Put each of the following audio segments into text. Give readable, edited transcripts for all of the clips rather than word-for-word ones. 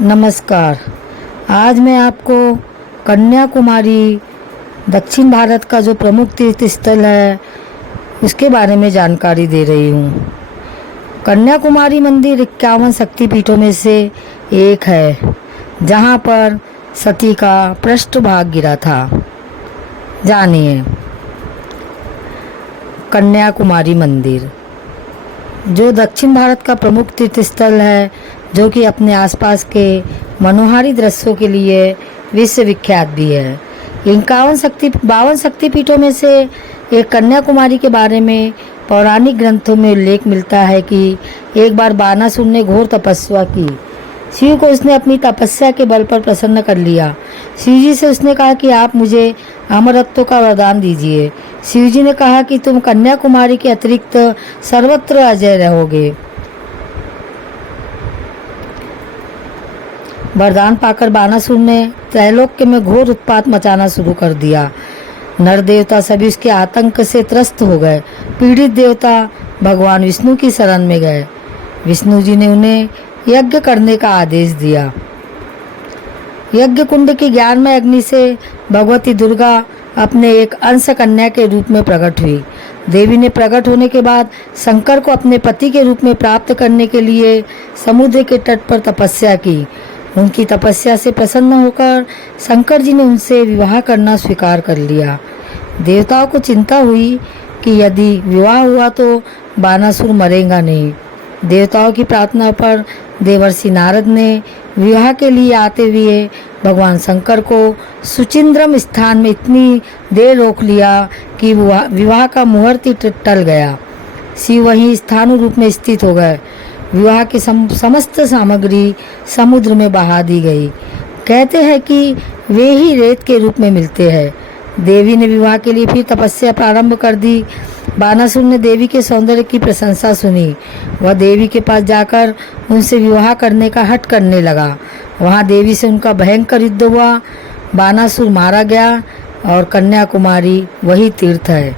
नमस्कार। आज मैं आपको कन्याकुमारी दक्षिण भारत का जो प्रमुख तीर्थ स्थल है उसके बारे में जानकारी दे रही हूँ। कन्याकुमारी मंदिर 51 शक्तिपीठों में से एक है जहाँ पर सती का पृष्ठभाग गिरा था। जानिए कन्याकुमारी मंदिर जो दक्षिण भारत का प्रमुख तीर्थ स्थल है, जो कि अपने आसपास के मनोहारी दृश्यों के लिए विश्व विख्यात भी है। 52 शक्तिपीठों में से एक कन्याकुमारी के बारे में पौराणिक ग्रंथों में उल्लेख मिलता है कि एक बार बानासुर ने घोर तपस्या की। शिव को उसने अपनी तपस्या के बल पर प्रसन्न कर लिया। शिव जी से उसने कहा कि आप मुझे अमरत्व का वरदान दीजिए। शिव जी ने कहा कि तुम कन्याकुमारी के अतिरिक्त सर्वत्र अजय रहोगे। वरदान पाकर बानासुर ने त्रैलोक्य में घोर उत्पात मचाना शुरू कर दिया। नर देवता सभी उसके आतंक से त्रस्त हो गए। पीड़ित देवता भगवान विष्णु की शरण में गए। विष्णु जी ने उन्हें यज्ञ करने का आदेश दिया। यज्ञ कुंड की ज्ञानमय अग्नि से भगवती दुर्गा अपने एक अंश कन्या के रूप में प्रकट हुई। देवी ने प्रकट होने के बाद शंकर को अपने पति के रूप में प्राप्त करने के लिए समुद्र के तट पर तपस्या की। उनकी तपस्या से प्रसन्न होकर शंकर जी ने उनसे विवाह करना स्वीकार कर लिया। देवताओं को चिंता हुई कि यदि विवाह हुआ तो बानासुर मरेगा नहीं। देवताओं की प्रार्थना पर देवर्षि नारद ने विवाह के लिए आते हुए भगवान शंकर को सुचिंद्रम स्थान में इतनी देर रोक लिया कि विवाह का मुहूर्त ही टल गया। शिव वहीं स्थानु रूप में स्थित हो गए। विवाह की समस्त सामग्री समुद्र में बहा दी गई। कहते हैं कि वे ही रेत के रूप में मिलते हैं। देवी ने विवाह के लिए फिर तपस्या प्रारंभ कर दी। बानासुर ने देवी के सौंदर्य की प्रशंसा सुनी। वह देवी के पास जाकर उनसे विवाह करने का हठ करने लगा। वहाँ देवी से उनका भयंकर युद्ध हुआ। बानासुर मारा गया और कन्याकुमारी वही तीर्थ है।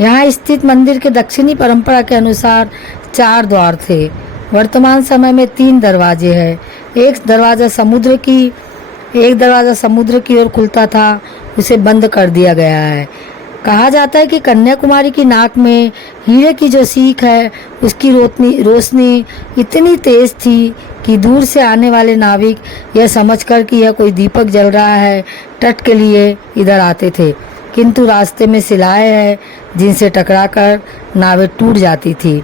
यहाँ स्थित मंदिर के दक्षिणी परंपरा के अनुसार 4 द्वार थे। वर्तमान समय में 3 दरवाजे हैं। एक दरवाज़ा समुद्र की ओर खुलता था, उसे बंद कर दिया गया है। कहा जाता है कि कन्याकुमारी की नाक में हीरे की जो सीख है उसकी रोशनी इतनी तेज थी कि दूर से आने वाले नाविक यह समझकर कि यह कोई दीपक जल रहा है तट के लिए इधर आते थे, किंतु रास्ते में शिलाएं हैं जिनसे टकराकर नावें टूट जाती थी।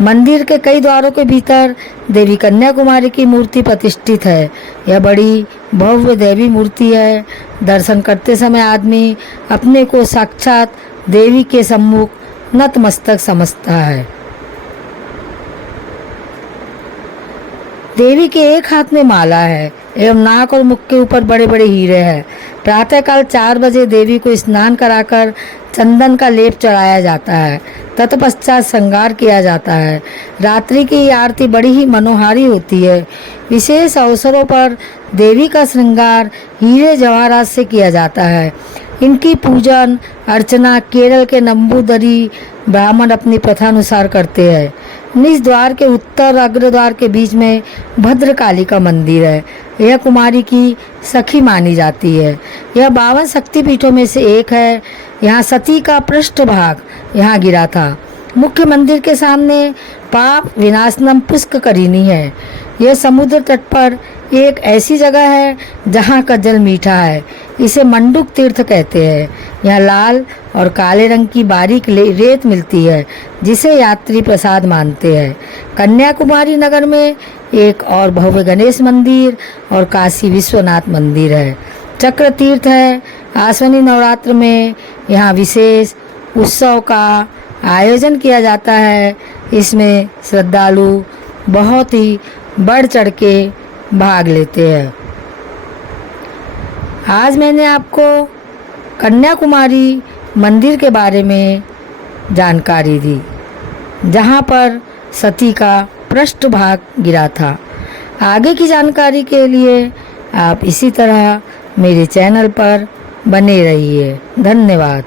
मंदिर के कई द्वारों के भीतर देवी कन्याकुमारी की मूर्ति प्रतिष्ठित है। यह बड़ी भव्य देवी मूर्ति है। दर्शन करते समय आदमी अपने को साक्षात देवी के सम्मुख नतमस्तक समझता है। देवी के एक हाथ में माला है एवं नाक और मुख के ऊपर बड़े बड़े हीरे हैं। प्रातःकाल 4 बजे देवी को स्नान कराकर चंदन का लेप चढ़ाया जाता है। तत्पश्चात श्रृंगार किया जाता है। रात्रि की आरती बड़ी ही मनोहारी होती है। विशेष अवसरों पर देवी का श्रृंगार हीरे जवाहरात से किया जाता है। इनकी पूजन अर्चना केरल के नंबूदरी ब्राह्मण अपनी प्रथानुसार करते हैं। निज द्वार के उत्तर अग्रद्वार के बीच में भद्रकाली का मंदिर है। यह कुमारी की सखी मानी जाती है। यह 52 शक्तिपीठों में से एक है। यहाँ सती का पृष्ठभाग यहाँ गिरा था। मुख्य मंदिर के सामने पाप विनाशनम पुष्करिणी है। यह समुद्र तट पर एक ऐसी जगह है जहाँ का जल मीठा है। इसे मंडूक तीर्थ कहते हैं। यहाँ लाल और काले रंग की बारीक रेत मिलती है जिसे यात्री प्रसाद मानते हैं। कन्याकुमारी नगर में एक और भव्य गणेश मंदिर और काशी विश्वनाथ मंदिर है। चक्र तीर्थ है। आश्विनी नवरात्र में यहाँ विशेष उत्सव का आयोजन किया जाता है। इसमें श्रद्धालु बहुत ही बढ़ चढ़ के भाग लेते हैं। आज मैंने आपको कन्याकुमारी मंदिर के बारे में जानकारी दी, जहाँ पर सती का पृष्ठभाग गिरा था। आगे की जानकारी के लिए आप इसी तरह मेरे चैनल पर बने रहिए। धन्यवाद।